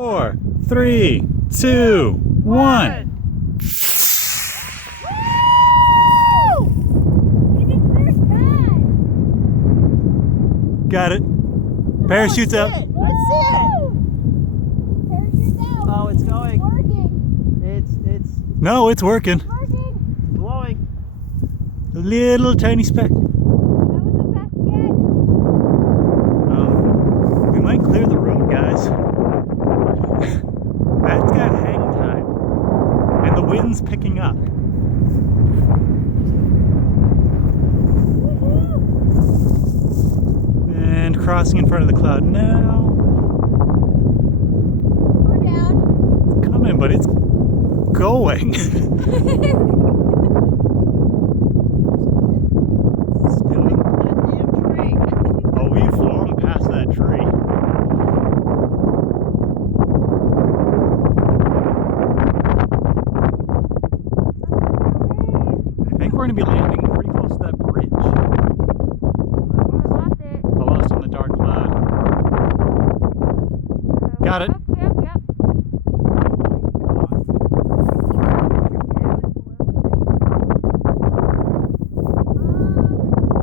4, 3, 2, 1. Got it. Parachute's out. Let's see it. Parachute's out. Oh, it's going. Working. It's No, it's working. Working. glowing. A little tiny speck. That was the best yet. Oh, we might clear the road, guys. That's got hang time. And the wind's picking up. And crossing in front of the cloud now. Go down. Coming, but it's going. Spinning. That damn tree. Oh, we've flown past that tree. I think we're going to be landing pretty close to that bridge. I lost it. I lost in the dark cloud. Got it. Yep.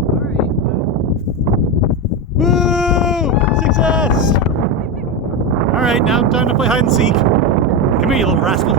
Alright, Woo! Success! Alright, now time to play hide and seek. Come here, you little rascal.